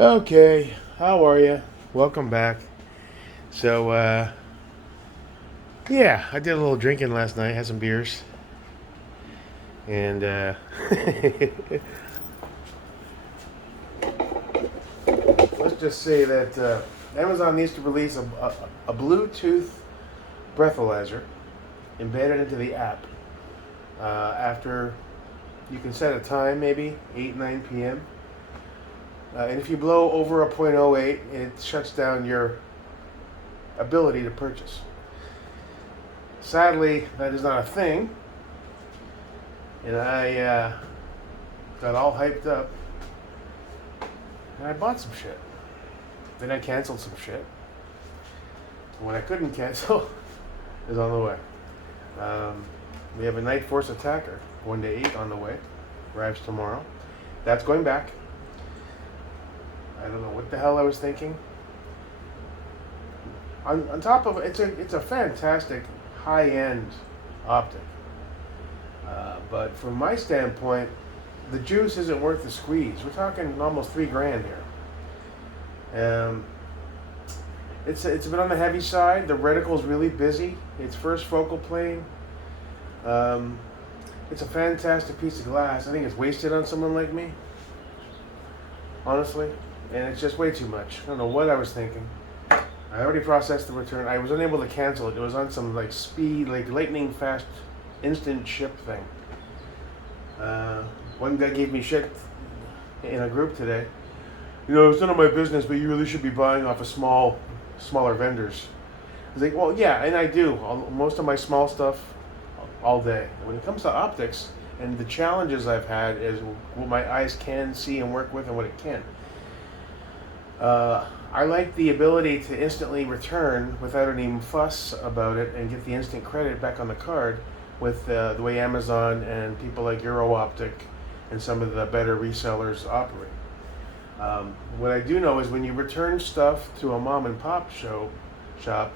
Okay, how are you? Welcome back. So, yeah, I did a little drinking last night, had some beers, and let's just say that Amazon needs to release a Bluetooth breathalyzer embedded into the app. After you can set a time, maybe 8, 9 p.m. And if you blow over a .08, it shuts down your ability to purchase. Sadly, that is not a thing, and I got all hyped up, and I bought some shit. Then I canceled some shit. And what I couldn't cancel is on the way. We have a Night Force Attacker, 1 to 8 on the way. Arrives tomorrow. That's going back. I don't know what the hell I was thinking. On top of it, it's a fantastic high-end optic. But from my standpoint, the juice isn't worth the squeeze. We're talking almost $3,000 here. It's a bit on the heavy side. The reticle's really busy. It's first focal plane. It's a fantastic piece of glass. I think it's wasted on someone like me, honestly. And it's just way too much. I don't know what I was thinking. I already processed the return. I was unable to cancel it. It was on some like speed, like lightning fast, instant ship thing. One guy gave me shit in a group today. You know, it's none of my business, but you really should be buying off of smaller vendors. I was like, well, yeah, and I do. Most of my small stuff all day. When it comes to optics and the challenges I've had is what my eyes can see and work with and what it can't. I like the ability to instantly return without any fuss about it and get the instant credit back on the card with the way Amazon and people like EuroOptic and some of the better resellers operate. What I do know is when you return stuff to a mom and pop shop,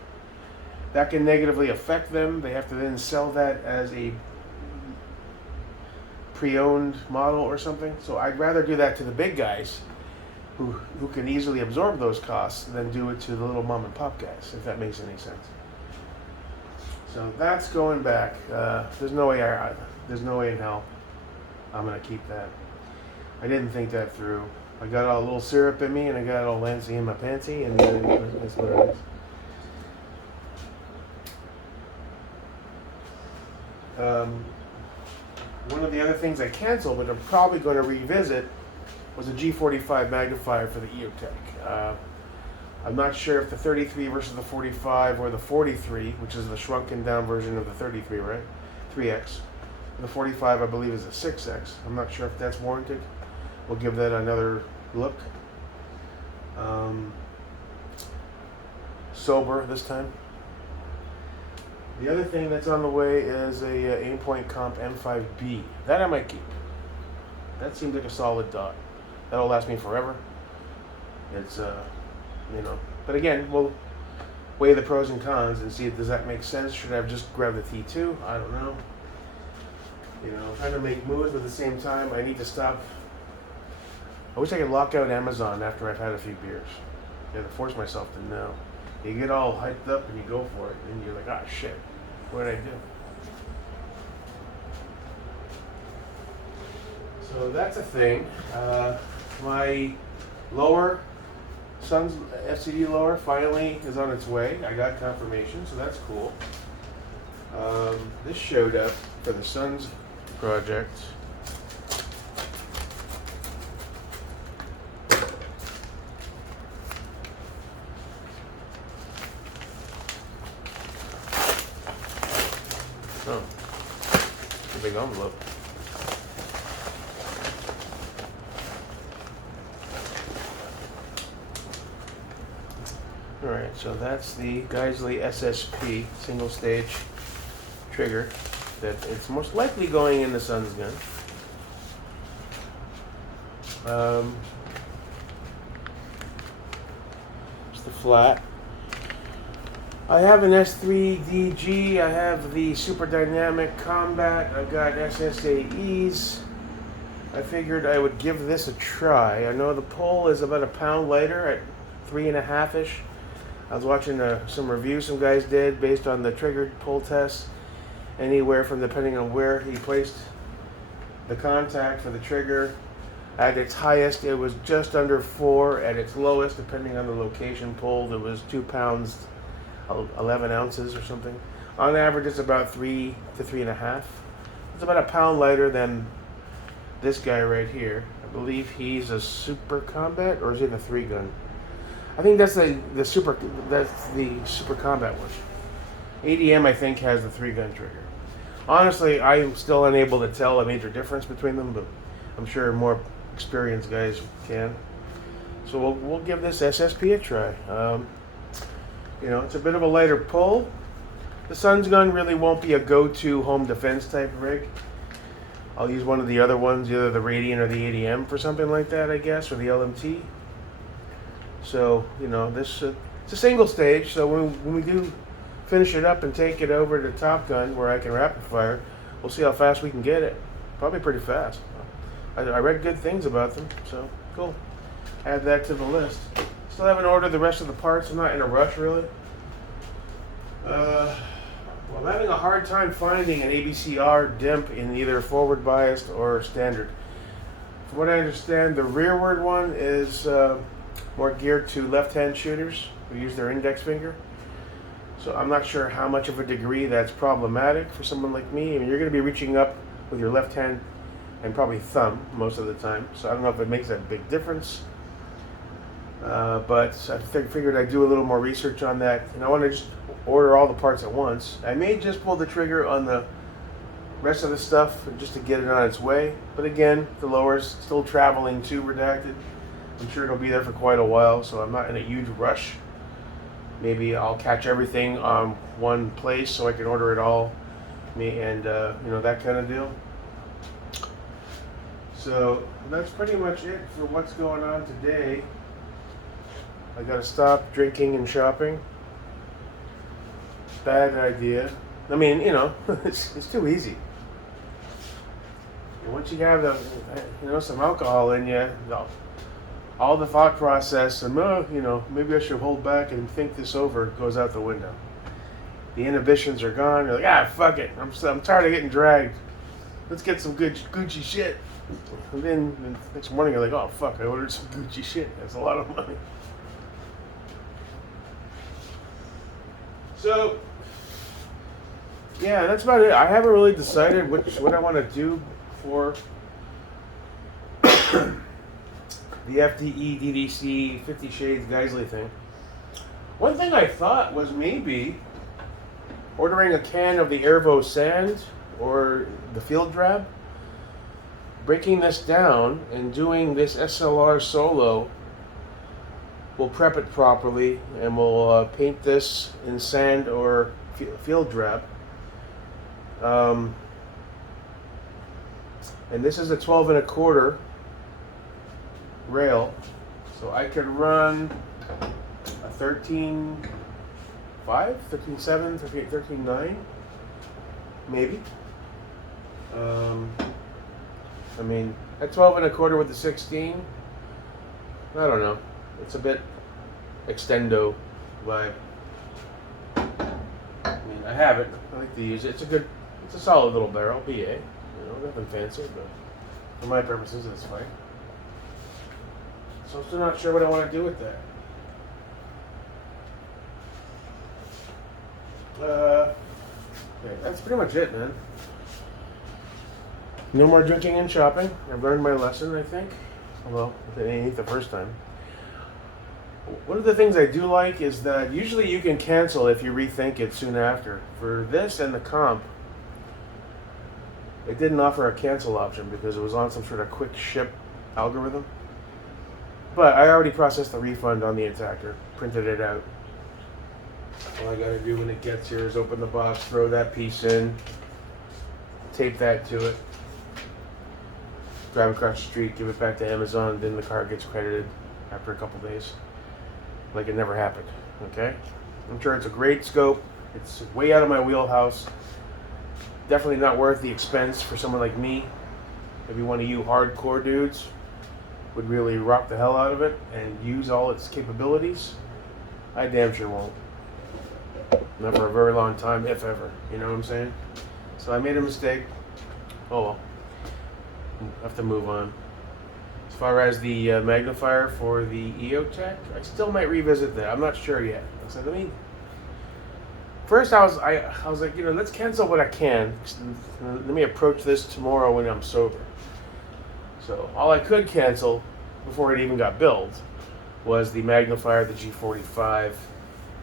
that can negatively affect them. They have to then sell that as a pre-owned model or something. So I'd rather do that to the big guys who can easily absorb those costs than do it to the little mom and pop guys, if that makes any sense. So that's going back. There's no way in hell I'm gonna keep that. I didn't think that through. I got all a little syrup in me, and I got all Lancy in my panty, and that's what it is. One of the other things I canceled, but I'm probably going to revisit, was a G45 magnifier for the EOTech. I'm not sure if the 33 versus the 45 or the 43, which is the shrunken down version of the 33, right? 3X. The 45, I believe, is a 6X. I'm not sure if that's warranted. We'll give that another look. Sober this time. The other thing that's on the way is a Aimpoint Comp M5B. That I might keep. That seems like a solid dot. That'll last me forever. It's, but again, we'll weigh the pros and cons and see if does that make sense. Should I have just grabbed the T2? I don't know. Trying to make moves, but at the same time, I need to stop. I wish I could lock out Amazon after I've had a few beers. I have to force myself to know. You get all hyped up and you go for it, and you're like, ah, shit, what did I do? So that's a thing. My lower, Sun's FCD lower finally is on its way. I got confirmation, so that's cool. This showed up for the Sun's project. Oh, a big envelope. Alright, so that's the Geisley SSP single stage trigger that it's most likely going in the Sun's gun. It's the flat. I have an S3DG, I have the Super Dynamic Combat, I've got SSAEs, I figured I would give this a try. I know the pull is about a pound lighter at 3.5-ish. I was watching some reviews some guys did based on the triggered pull tests. Anywhere from, depending on where he placed the contact for the trigger. At its highest, it was just under 4. At its lowest, depending on the location pulled, it was 2 pounds, 11 ounces or something. On average, it's about 3 to 3.5. It's about a pound lighter than this guy right here. I believe he's a Super Combat, or is he the 3-gun? I think that's the Super Combat one. ADM, I think, has the 3-gun trigger. Honestly, I'm still unable to tell a major difference between them, but I'm sure more experienced guys can. So we'll give this SSP a try. It's a bit of a lighter pull. The Sun's gun really won't be a go-to home defense type rig. I'll use one of the other ones, either the Radiant or the ADM for something like that, I guess, or the LMT. So, this it's a single stage, so when we do finish it up and take it over to Top Gun where I can rapid fire, we'll see how fast we can get it. Probably pretty fast. I read good things about them, so cool. Add that to the list. Still haven't ordered the rest of the parts. I'm not in a rush, really. I'm having a hard time finding an ABCR DIMP in either forward biased or standard. From what I understand, the rearward one is more geared to left-hand shooters who use their index finger. So I'm not sure how much of a degree that's problematic for someone like me. I mean, you're going to be reaching up with your left hand and probably thumb most of the time. So I don't know if it makes that big difference. But I figured I'd do a little more research on that. And I want to just order all the parts at once. I may just pull the trigger on the rest of the stuff just to get it on its way. But again, the lower's still traveling to Redacted. I'm sure it'll be there for quite a while, so I'm not in a huge rush. Maybe I'll catch everything on one place so I can order it all, and that kind of deal. So that's pretty much it for what's going on today. I gotta stop drinking and shopping. Bad idea. I mean, it's too easy. And once you have some alcohol in you, all the thought process and maybe I should hold back and think this over goes out the window. The inhibitions are gone. You're like, fuck it. I'm tired of getting dragged. Let's get some good Gucci shit. And then the next morning you're like, oh fuck, I ordered some Gucci shit. That's a lot of money. So yeah, that's about it. I haven't really decided what I want to do for the FDE DDC 50 Shades Geisley thing. One thing I thought was maybe ordering a can of the Airvo Sand or the Field Drab, breaking this down and doing this SLR solo. We'll prep it properly and we'll paint this in sand or Field Drab. And this is a 12 1/4 rail, so I could run a 13.5, 13.7, 13.9, maybe. I mean, at 12 1/4 with the 16, I don't know. It's a bit extendo vibe. I mean, I have it. I like to use it. It's a solid little barrel, BA. Nothing fancy, but for my purposes, it's fine. So I'm still not sure what I want to do with that. Okay, that's pretty much it, man. No more drinking and shopping. I've learned my lesson, I think. Well, it ain't the first time. One of the things I do like is that usually you can cancel if you rethink it soon after. For this and the comp, it didn't offer a cancel option because it was on some sort of quick ship algorithm. But I already processed the refund on the Attacker, printed it out. All I gotta do when it gets here is open the box, throw that piece in, tape that to it, drive across the street, give it back to Amazon, then the car gets credited after a couple days. Like it never happened, okay? I'm sure it's a great scope. It's way out of my wheelhouse. Definitely not worth the expense for someone like me. maybe one of you hardcore dudes would really rock the hell out of it and use all its capabilities. I damn sure won't. Not for a very long time, if ever. You know what I'm saying? So I made a mistake. Oh well. I have to move on. As far as the magnifier for the EOTech, I still might revisit that. I'm not sure yet. I said, first I was like, let's cancel what I can. Let me approach this tomorrow when I'm sober. So all I could cancel before it even got built was the magnifier, the G45,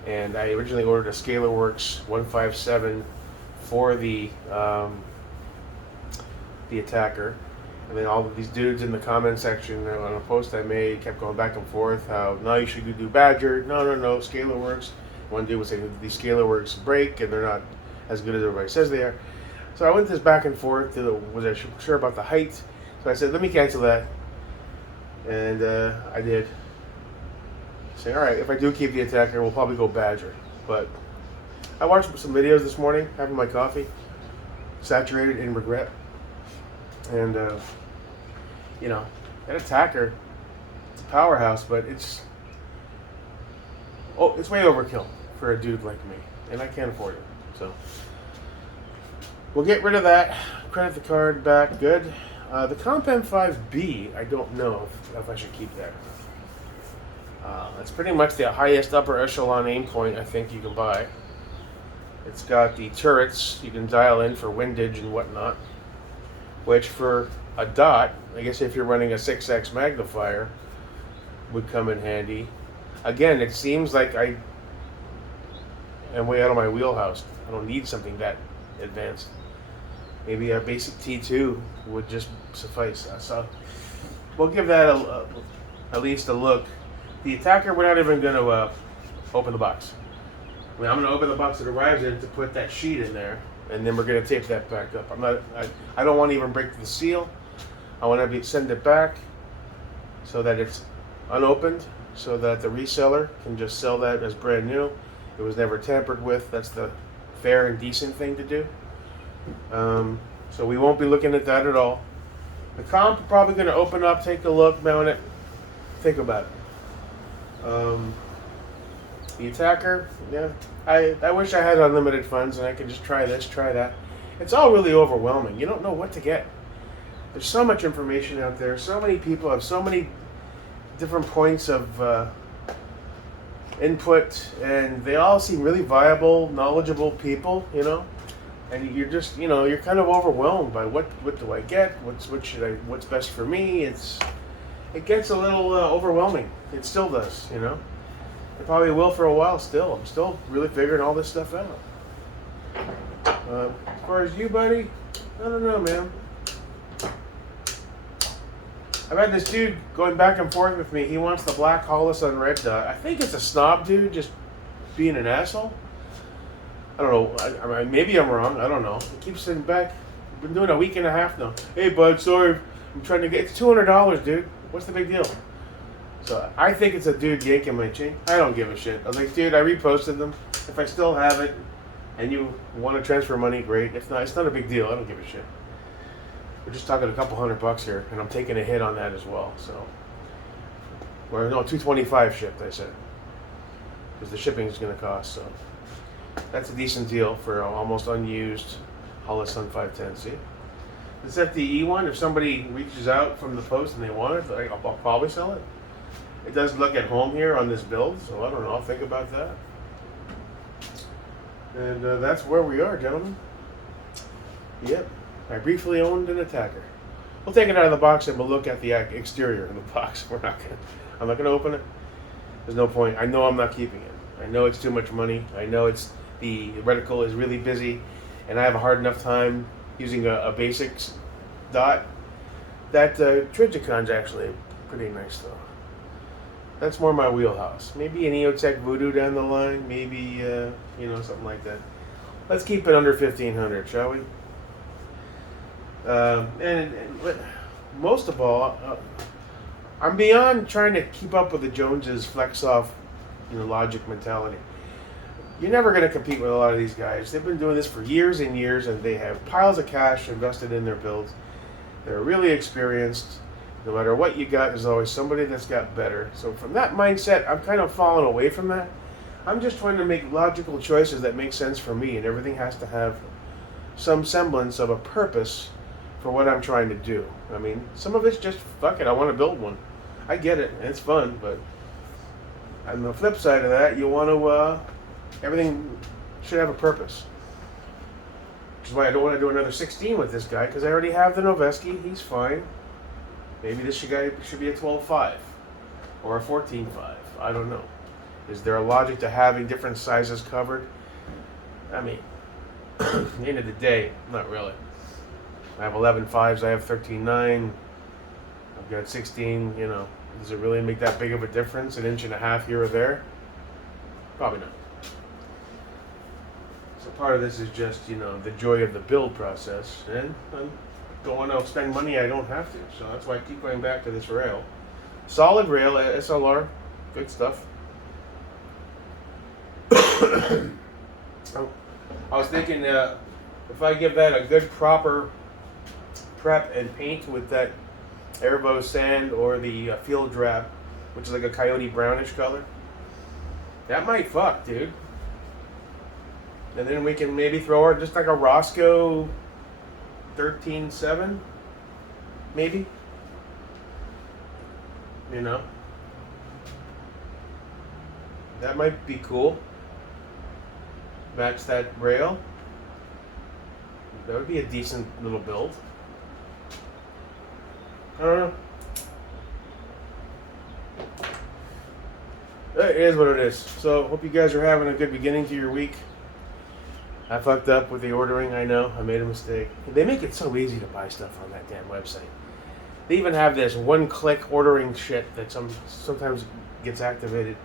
and I originally ordered a ScalarWorks 157 for the attacker. And then all of these dudes in the comment section on a post I made kept going back and forth how, no, you should do Badger. No, ScalarWorks. One dude was saying these ScalarWorks break and they're not as good as everybody says they are. So I went this back and forth. Was I sure about the height? So I said, let me cancel that. And I did. Saying, all right, if I do keep the attacker, we'll probably go Badger. But I watched some videos this morning, having my coffee, saturated in regret. And, an attacker, it's a powerhouse, but it's way overkill for a dude like me. And I can't afford it. So we'll get rid of that. Credit the card back. Good. The Comp M5B, I don't know if I should keep that. It's pretty much the highest upper echelon aim point I think you can buy. It's got the turrets you can dial in for windage and whatnot, which for a dot, I guess if you're running a 6x magnifier, would come in handy. Again, it seems like I am way out of my wheelhouse. I don't need something that advanced. Maybe a basic T2 would just suffice. So we'll give that at least a look. The attacker, we're not even going to open the box. I'm going to open the box it arrives in to put that sheet in there, and then we're going to tape that back up. I don't want to even break the seal. I want to send it back so that it's unopened, so that the reseller can just sell that as brand new. It was never tampered with. That's the fair and decent thing to do. So we won't be looking at that at all. The comp, probably going to open up, take a look, mount it, think about it. The attacker, yeah, I wish I had unlimited funds and I could just try this, try that. It's all really overwhelming. You don't know what to get. There's so much information out there. So many people have so many different points of input, and they all seem really viable, knowledgeable people, And you're just, you're kind of overwhelmed by what do I get? What's best for me? It gets a little overwhelming. It still does, It probably will for a while still. I'm still really figuring all this stuff out. As far as you, buddy, I don't know, man. I've had this dude going back and forth with me. He wants the black Hollis on red dot. I think it's a snob dude just being an asshole. I don't know. Maybe I'm wrong. I don't know. He keeps sitting back. I've been doing a week and a half now. Hey, bud, sorry. I'm trying to get... It's $200, dude. What's the big deal? So I think it's a dude yanking my chain. I don't give a shit. I was like, dude, I reposted them. If I still have it and you want to transfer money, great. If not, it's not a big deal. I don't give a shit. We're just talking a couple $100 here, and I'm taking a hit on that as well. So, or no, $225 shipped, I said, because the shipping is going to cost. So that's a decent deal for almost unused Hollis Sun 510. See, is that the E one? If somebody reaches out from the post and they want it, I'll probably sell it. It does look at home here on this build, so I don't know. I'll think about that. And that's where we are, gentlemen. Yep. I briefly owned an attacker. We'll take it out of the box and we'll look at the exterior of the box. I'm not gonna open it. There's no point. I know I'm not keeping it. I know it's too much money. I know the reticle is really busy, and I have a hard enough time using a basics dot. That Trigicon's actually pretty nice though. That's more my wheelhouse. Maybe an EOTech Voodoo down the line. Maybe something like that. Let's keep it under 1,500, shall we? And most of all, I'm beyond trying to keep up with the Joneses flex off, logic mentality. You're never going to compete with a lot of these guys. They've been doing this for years and years, and they have piles of cash invested in their builds. They're really experienced. No matter what you got, there's always somebody that's got better. So from that mindset, I'm kind of falling away from that. I'm just trying to make logical choices that make sense for me, and everything has to have some semblance of a purpose for what I'm trying to do. I mean, some of it's just, fuck it, I want to build one. I get it, and it's fun, but on the flip side of that, you want to, everything should have a purpose. Which is why I don't want to do another 16 with this guy, because I already have the Noveski, he's fine. Maybe this guy should be a 12.5 or a 14.5. I don't know. Is there a logic to having different sizes covered? I mean, at the end of the day, not really. I have 11.5s, I have 13.9, I've got 16, you know. Does it really make that big of a difference? An inch and a half here or there? Probably not. So part of this is just, you know, the joy of the build process. And I don't want to spend money I don't have to. So that's why I keep going back to this rail. Solid rail, SLR, good stuff. I was thinking if I give that a good proper prep and paint with that Airvo sand or the field drab, which is like a coyote brownish color, that might fuck, dude. And then we can maybe throw her just like a Roscoe 13.7, maybe. You know, that might be cool. Match that rail. That would be a decent little build. I don't know. It is what it is. So, hope you guys are having a good beginning to your week. I fucked up with the ordering, I know. I made a mistake. They make it so easy to buy stuff on that damn website. They even have this one-click ordering shit that sometimes gets activated.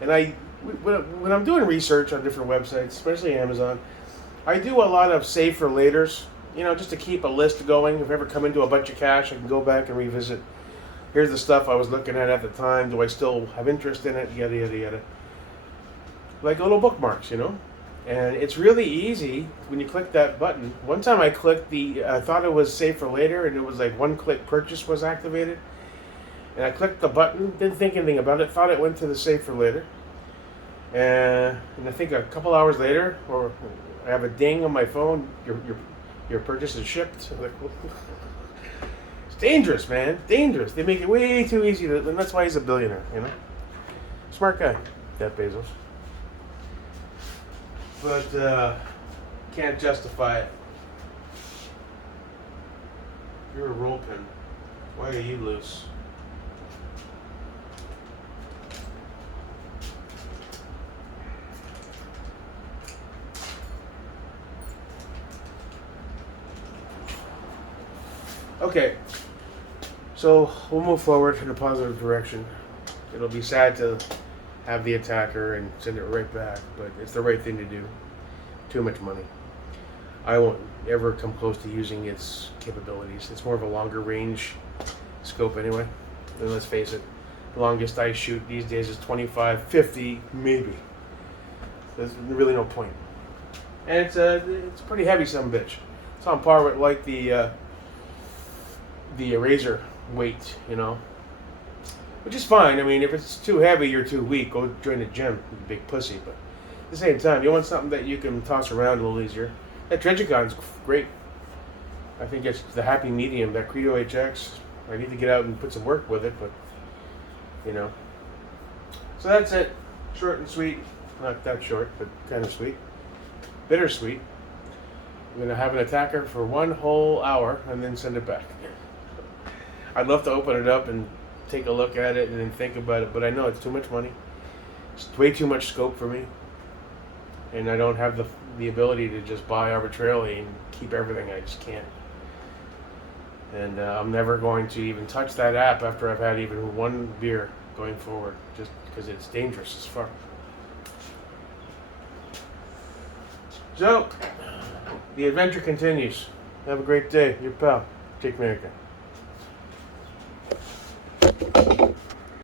And when I'm doing research on different websites, especially Amazon, I do a lot of save for laters, you know, just to keep a list going. If I ever come into a bunch of cash, I can go back and revisit. Here's the stuff I was looking at the time. Do I still have interest in it? Yada, yada, yada. Like little bookmarks, you know? And it's really easy when you click that button. One time I clicked I thought it was save for later, and it was like one-click purchase was activated. And I clicked the button, didn't think anything about it, thought it went to the save for later. And I think a couple hours later, or I have a ding on my phone, your purchase is shipped. I'm like, it's dangerous, man, dangerous. They make it way too easy, and that's why he's a billionaire, you know? Smart guy, Jeff Bezos. But can't justify it. You're a roll pin. Why are you loose? Okay, so we'll move forward in a positive direction. It'll be sad to have the attacker and send it right back, but it's the right thing to do. Too much money. I won't ever come close to using its capabilities. It's more of a longer range scope anyway. And let's face it, the longest I shoot these days is 25, 50, maybe. There's really no point. And it's a pretty heavy son of a bitch. It's on par with like the razor weight, you know, which is fine. I mean, if it's too heavy, you're too weak. Go join the gym, you big pussy. But at the same time, you want something that you can toss around a little easier. That Trigicon's great. I think it's the happy medium. That Credo HX. I need to get out and put some work with it, but you know. So that's it. Short and sweet. Not that short, but kind of sweet. Bittersweet. I'm gonna have an attacker for 1 whole hour and then send it back. I'd love to open it up and take a look at it and then think about it, but I know it's too much money. It's way too much scope for me. And I don't have the ability to just buy arbitrarily and keep everything. I just can't. And I'm never going to even touch that app after I've had even one beer going forward, just because it's dangerous as fuck. So, the adventure continues. Have a great day. Your pal, Jake America.